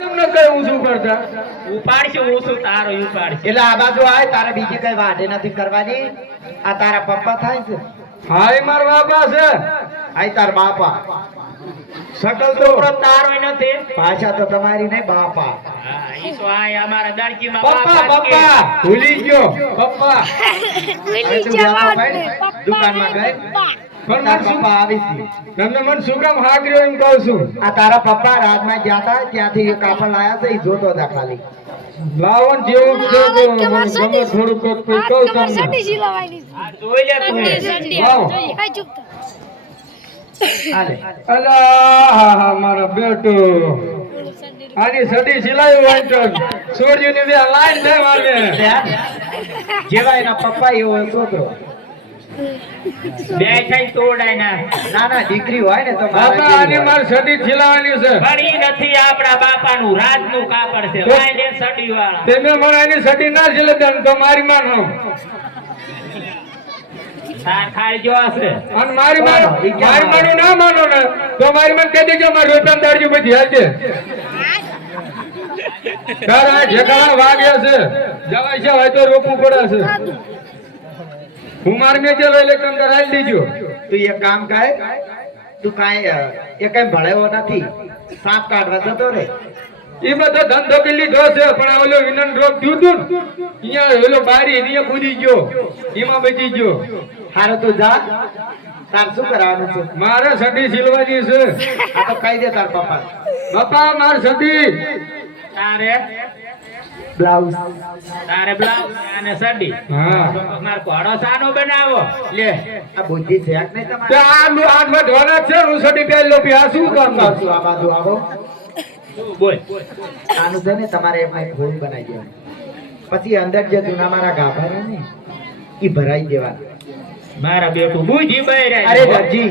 તમને કઈ ઊંચું કરતા ઉપાડશે ઓછું તારો ઉપાડશે એટલે આ બાજુ આય તારે બીજી કઈ વાઢે નથી કરવાની આ તારા પપ્પા થાય છે હાય માર બાપા છે આય તાર બાપા શકલ તો છોકરો તારો નથી ભાષા તો તમારી નહીં બાપા હા ઈ તો આ અમારા દરજીમાં પપ્પા પપ્પા ભૂલી ગયો પપ્પા હવે તું વ્યાપા ભાઈ દુકાનમાં ગઈ પણ તાર મને શું પપ્પા આવી છે તમને મને શું કામ હાગ્યો એમ કહું છું આ તારા પપ્પા રાજમાં ગયા હતા ત્યાંથી એ કાપડ લાયા છે એ જોતો હતા ખાલી લાવણ જેવું છે તો મને ગમે થોડું કોક કોઈ કહું તમને આ જોઈ લે તું લાવો. હાલે અલા હા હા મારા બેટો આની સડી સિલાઈ હોય તો છોડ્યું ની લાઈન છે મારે જેવા એના પપ્પા એવો છોકરો બે થઈ તોડાય ના ના ના દીકરી હોય ને તો મારા બાપા આની જેવી હોય. મારે સડી સિલાવાની છે પણ ઈ નથી આપણા બાપાનું રાજનું કાપડ છે લાઈ દે સડી વાળા તમે મને આની સડી ના સિલે દે તો મારી માનો તાર ખાઈ જો હશે અને મારી માનું ના માનો ને તો મારી માન કહી દેજો મારી રોટલા દાળજી બધી હાલ દે તારા ઠેકાણા વાગ્યા છે જવાય છે હોય તો રોકવું પડે છે હું માર મેં જે લઈ લે કામ કરાવી દેજો તું એક કામ કર તું કાંઈ એ કઈ ભળેવો નથી સાપ કાઢવા જતો રે એ બધો ધંધો કરી લીધો છે પણ આ ઓલો વિનન રોગ થયું તું ને, અહીંયા ઓલો બારી અહીંયા કૂદી ગયો એમાં બચી ગયો હારો તું જા તાર શું કરવાનું છે મારે સડી સિલવાની છે આ તો કહી દે તાર પપ્પા બાપા માર સડી તારે બ્લાઉઝ બ્લાઉઝ અને સડી હા માર ઘોડો સાનો બનાવો લે આ બુદ્ધિ છે કે નહીં તે તમારે આનું હાથમાં ધોના છે હું સડી પહેરી લો આ શું કામ કહું છું, આ બાજુ આવો બોલ આનું છે ને તમારે એમાં એક હોલ બનાવી દેવાનું પછી અંદર જે જૂના મારા ગાભા રહે ને એ ભરાઈ દેવાના મારા બેટું બુજી બૈરા અરે દરજી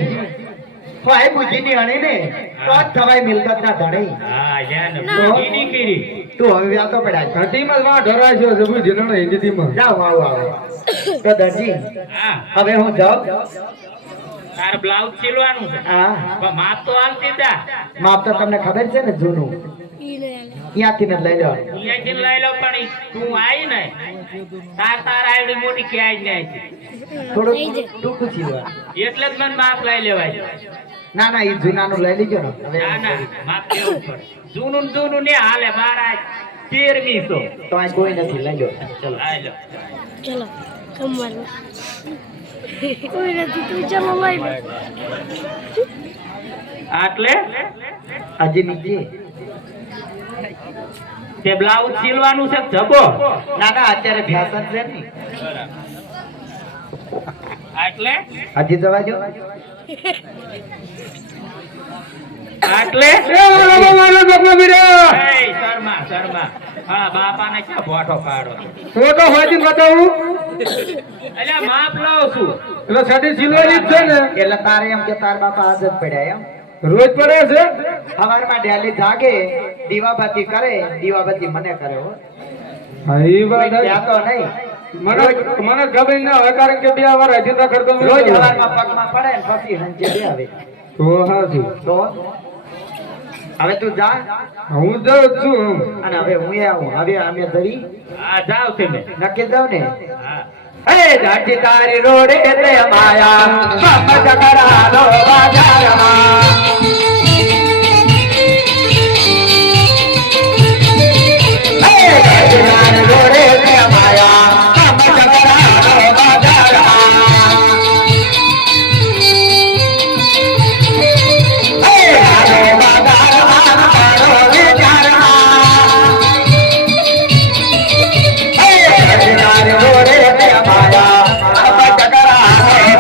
હોય બુદ્ધિ ની અણી ને તો જ થવાય મિલકત ના ધણી હા યાને બુજી ની કરી તું હવે વ્યાતો પડાય ઘટીમાં માં ઢોરાય છે સબુ જીનો હિન્દીમાં જાઓ આવો આવો તો દરજી હા હવે હું જાઉં તાર બ્લાઉઝ સિલવાનું છે હા પણ માપ તો આલતી જા માપ તો તમને ખબર છે ને જૂનું ત્યાંથી ને લઈ લો અહીંયાથી લઈ લો પણ તું આવી ને તાર આવડી મોટી ક્યાંય જ નહીં થોડું ટૂંકું સીવવા એટલે જ મને માપ લઈ લેવાય ના ના એ જૂનાનું લઈ લીજો ને હવે ના ના માપ લેવું પડે જૂનું ને હાલે મારા 13મી સો તો આ કોઈ નથી લઈ લો ચલો લઈ લો चलो कमर कोई नहीं तू चलो लाइन આટલે હજી નીચે તે બ્લાઉઝ સીલવાનું છે જબો ના ના અત્યારે ફેશન છે ને આટલે હજી જવા જો આટલે એ મારો મારો ગપ્પા બીડા એ શર્મા હા બાપાને ક્યાં ભોઠો પાડો ફોટો હોજી બતાવું એટલે માપ લઉં છું એટલે સડી સિલવાની જ છે ને એટલે તારે એમ કે તાર બાપા આદત પડ્યા એમ રોજ પડે છે સવારમાં ડેલી જાગે દીવાબત્તી કરે દીવાબત્તી મને કરે હો હા એ વાત ત્યાં તો નહીં મને ખબર ના હોય કારણ કે બે વાર અજંતા કરતો રોજ સવારમાં પગમાં પડે ને પછી હંજે બે આવે તો હા છું તો હવે તું જા હું જાઉં છું અને હવે હું આવું હવે અમે ધરી હા જાવ તમે નક્કી દઉં ને હા હે જાજી તારી રોડે તે માયા મમ જગરાલો બાજારમાં